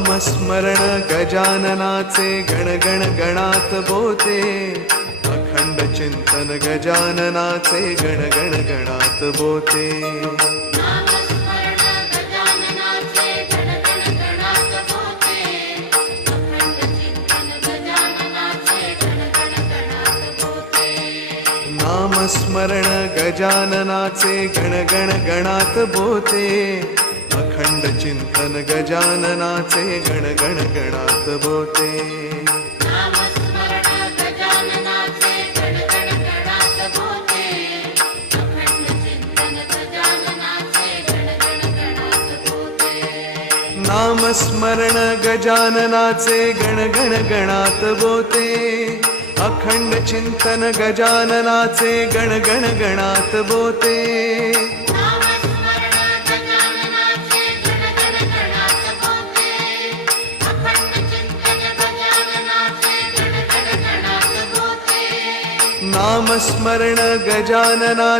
नामस्मरण गजाननाचे गण गण गणात बोते, अखंड चिंतन गजाननाचे गण गण गणात बोते. नामस्मरण गजाननाचे गण गण गणात बोते, अखंड चिंतन गजाननाचे गण गण गणात बोते. नामस्मरण गजाननाचे गण गण गणात बोते, अखंड चिंतन गजाननाचे गण गण गणात बोते. नामस्मरण गजानना